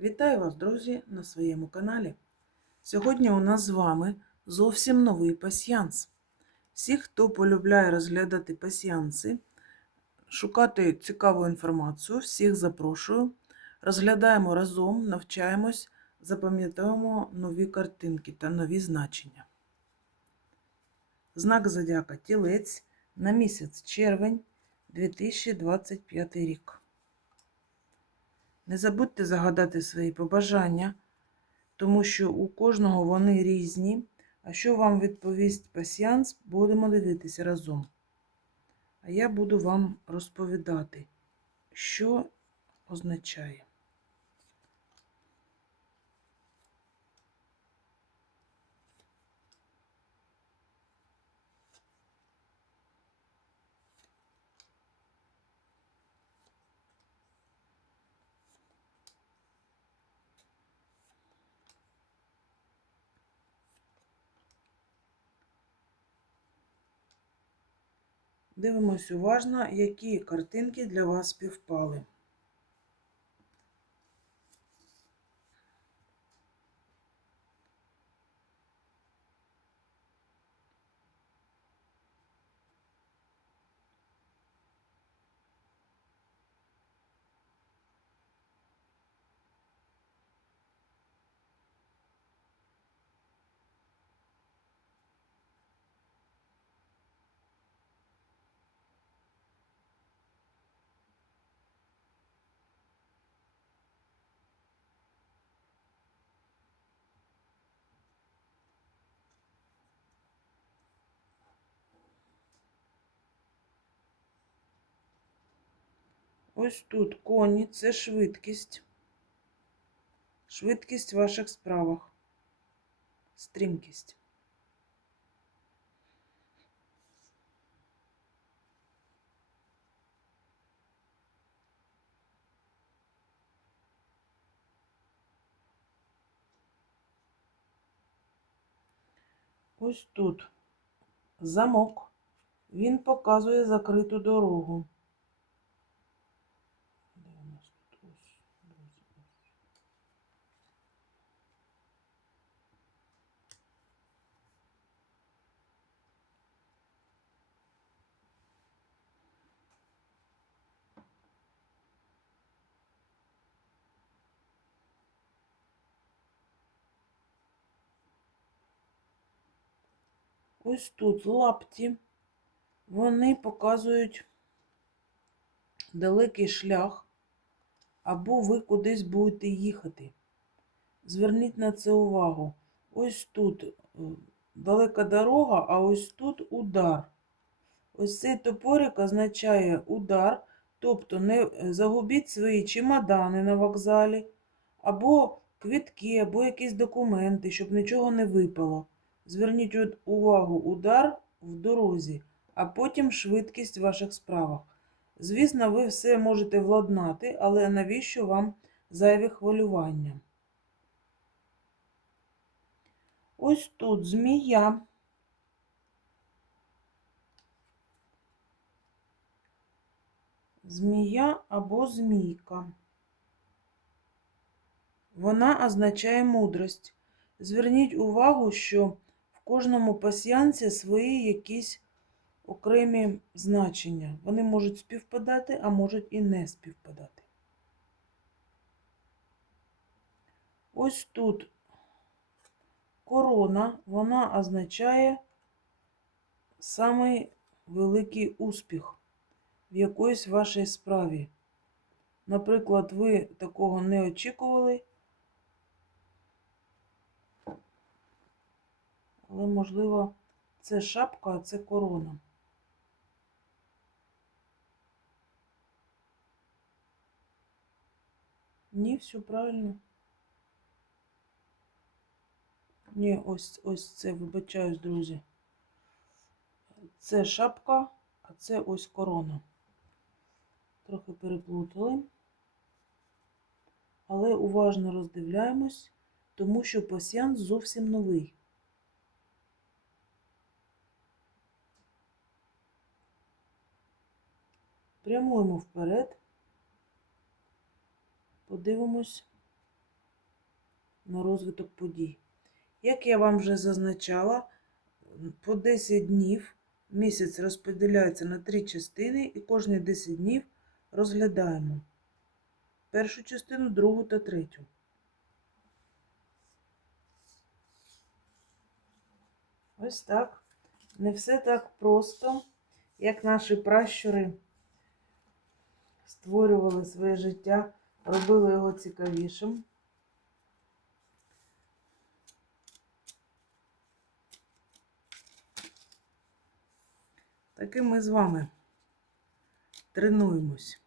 Вітаю вас, друзі, на своєму каналі. Сьогодні у нас з вами зовсім новий пасьянс. Всі, хто полюбляє розглядати пасьянси, шукати цікаву інформацію, всіх запрошую. Розглядаємо разом, навчаємось, запам'ятаємо нові картинки та нові значення. Знак зодіака Тілець на місяць червень 2025 рік. Не забудьте загадати свої побажання, тому що у кожного вони різні. А що вам відповість пасіянс, будемо дивитися разом. А я буду вам розповідати, що означає. Дивимось уважно, які картинки для вас співпали. Ось тут коні це швидкість. Швидкість в ваших справах. Стрімкість. Ось тут замок. Він показує закриту дорогу. Де у нас тут ось, друзі, ось. Ось тут лапті, вони показують далекий шлях, або ви кудись будете їхати. Зверніть на це увагу. Ось тут е, далека дорога, а ось тут удар. Ось цей топорик означає удар, тобто не е, загубіть свої чемодани на вокзалі, або квітки, або якісь документи, щоб нічого не випало. Зверніть увагу удар в дорозі, а потім швидкість в ваших справах. Звісно, ви все можете владнати, але навіщо вам зайве хвилювання? Ось тут змія. Змія або змійка. Вона означає мудрість. Зверніть увагу, що кожному пасіянці свої якісь окремі значення. Вони можуть співпадати, а можуть і не співпадати. Ось тут корона, вона означає самий великий успіх в якоїсь вашій справі. Наприклад, ви такого не очікували, але, можливо, це шапка, а це корона. Ні, все правильно. Ні, ось ось це, вибачаюсь, друзі. Це шапка, а це ось корона. Трохи переплутали. Але уважно роздивляємось, тому що пасіянс зовсім новий. Прямуємо вперед. Подивимось, на розвиток подій. Як я вам вже зазначала, по 10 днів місяць розподіляється на три частини, і кожні 10 днів розглядаємо першу частину, другу та третю. Ось так. Не все так просто, як наші пращури створювали своє життя, робили його цікавішим. Так і ми з вами тренуємось,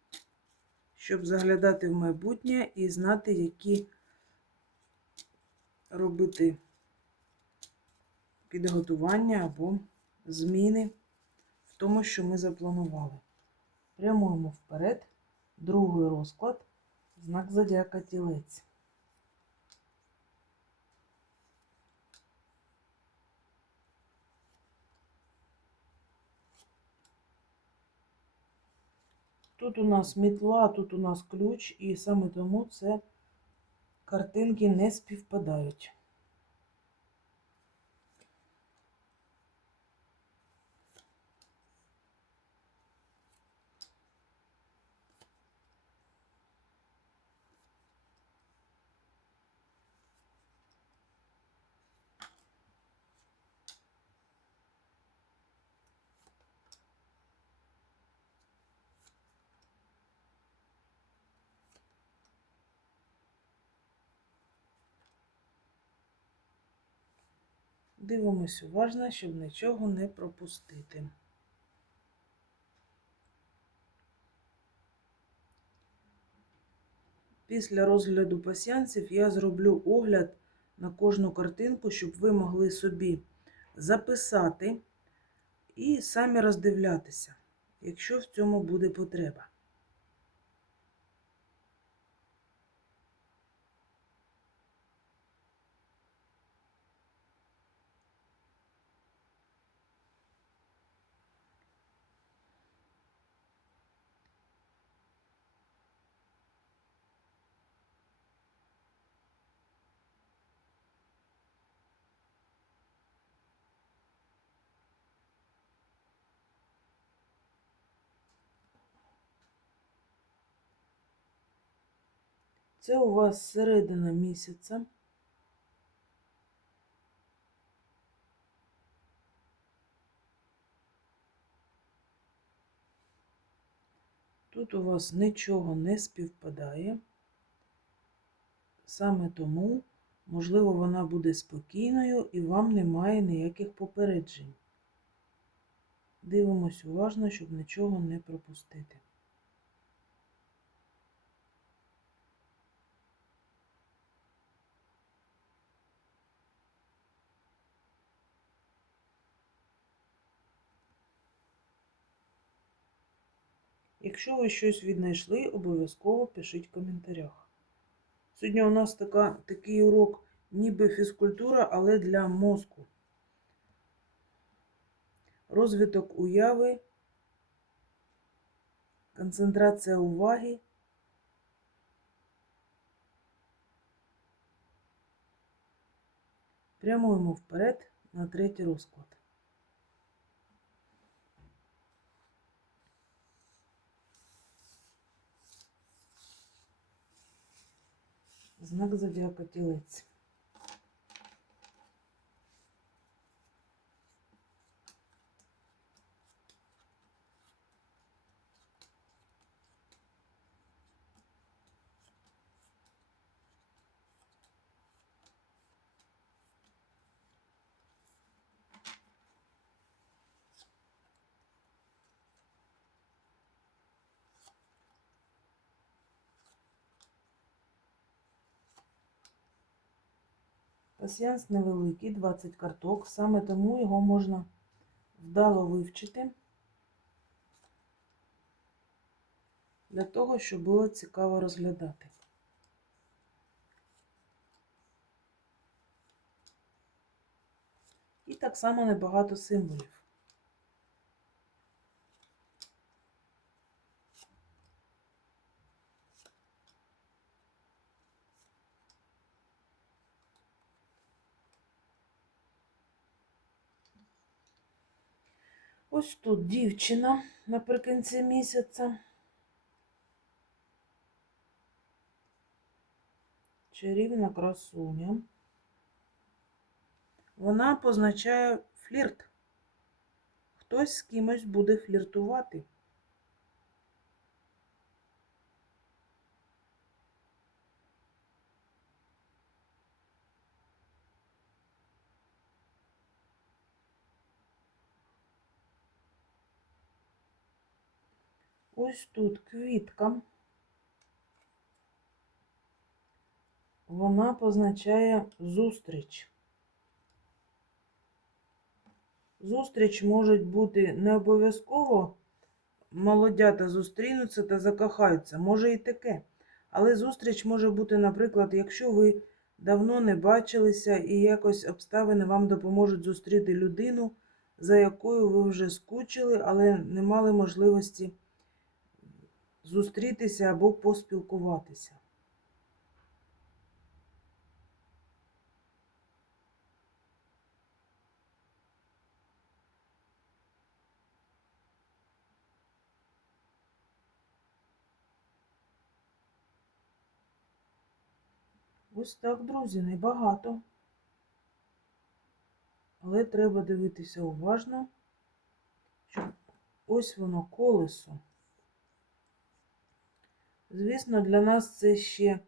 щоб заглядати в майбутнє і знати, які робити підготування або зміни в тому, що ми запланували. Прямуємо вперед, другий розклад, знак зодіака тілець. Тут у нас мітла, тут у нас ключ, і саме тому це картинки не співпадають. Дивимось уважно, щоб нічого не пропустити. Після розгляду пасіянців я зроблю огляд на кожну картинку, щоб ви могли собі записати і самі роздивлятися, якщо в цьому буде потреба. Це у вас середина місяця. Тут у вас нічого не співпадає. Саме тому, можливо, вона буде спокійною і вам немає ніяких попереджень. Дивимось уважно, щоб нічого не пропустити. Якщо ви щось віднайшли, обов'язково пишіть в коментарях. Сьогодні у нас така, такий урок, ніби фізкультура, але для мозку. Розвиток уяви, концентрація уваги. Прямуємо вперед на третій розклад. Знак зодіака тілець. Пасіянс невеликий, 20 карток, саме тому його можна вдало вивчити для того, щоб було цікаво розглядати. І так само небагато символів. Ось тут дівчина наприкінці місяця. Чарівна красуня. Вона позначає флірт. Хтось з кимось буде фліртувати. Ось тут квітка. Вона позначає зустріч. Зустріч може бути не обов'язково молодята зустрінуться та закохаються. Може і таке. Але зустріч може бути, наприклад, якщо ви давно не бачилися і якось обставини вам допоможуть зустріти людину, за якою ви вже скучили, але не мали можливості зустрітися або поспілкуватися. Ось так, друзі, небагато. Але треба дивитися уважно, що ось воно колесо. Звісно, для нас це ще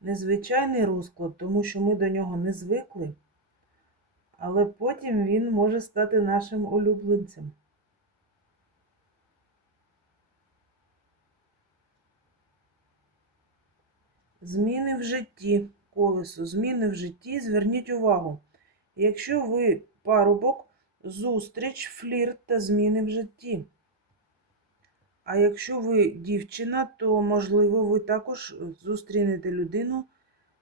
незвичайний розклад, тому що ми до нього не звикли, але потім він може стати нашим улюбленцем. Зміни в житті, колесо, зміни в житті, зверніть увагу. Якщо ви парубок, зустріч, флірт та зміни в житті. А якщо ви дівчина, то, можливо, ви також зустрінете людину,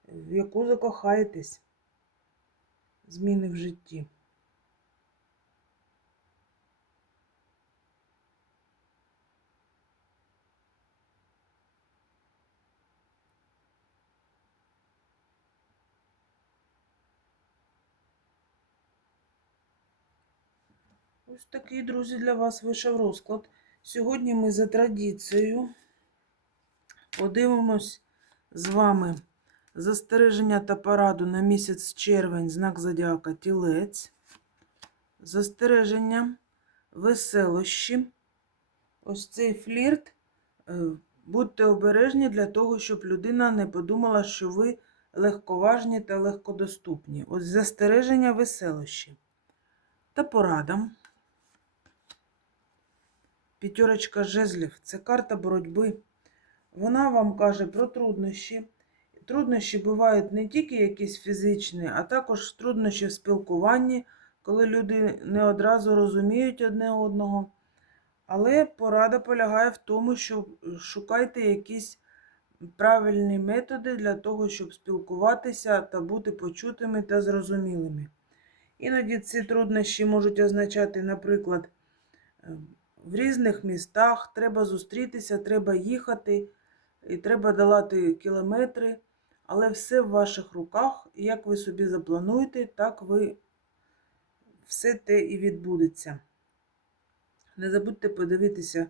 в яку закохаєтесь. Зміни в житті. Ось такий, друзі, для вас вийшов розклад. Сьогодні ми за традицією подивимось з вами застереження та пораду на місяць червень, знак зодіака тілець. Застереження, веселощі. Ось цей флірт. Е, Будьте обережні для того, щоб людина не подумала, що ви легковажні та легкодоступні. Ось застереження веселощі. Та порада. П'ятерочка жезлів це карта боротьби. Вона вам каже про труднощі. Труднощі бувають не тільки якісь фізичні, а також труднощі в спілкуванні, коли люди не одразу розуміють одне одного. Але порада полягає в тому, що шукайте якісь правильні методи для того, щоб спілкуватися та бути почутими та зрозумілими. Іноді ці труднощі можуть означати, наприклад, в різних містах, треба зустрітися, треба їхати, і треба долати кілометри, але все в ваших руках. Як ви собі заплануєте, так ви все те і відбудеться. Не забудьте подивитися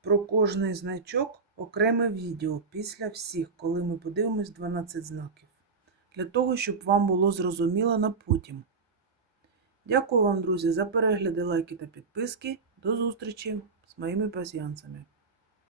про кожний значок окреме відео після всіх, коли ми подивимось 12 знаків. Для того, щоб вам було зрозуміло на потім. Дякую вам, друзі, за перегляди, лайки та підписки. До зустрічі з моїми пасіянцями.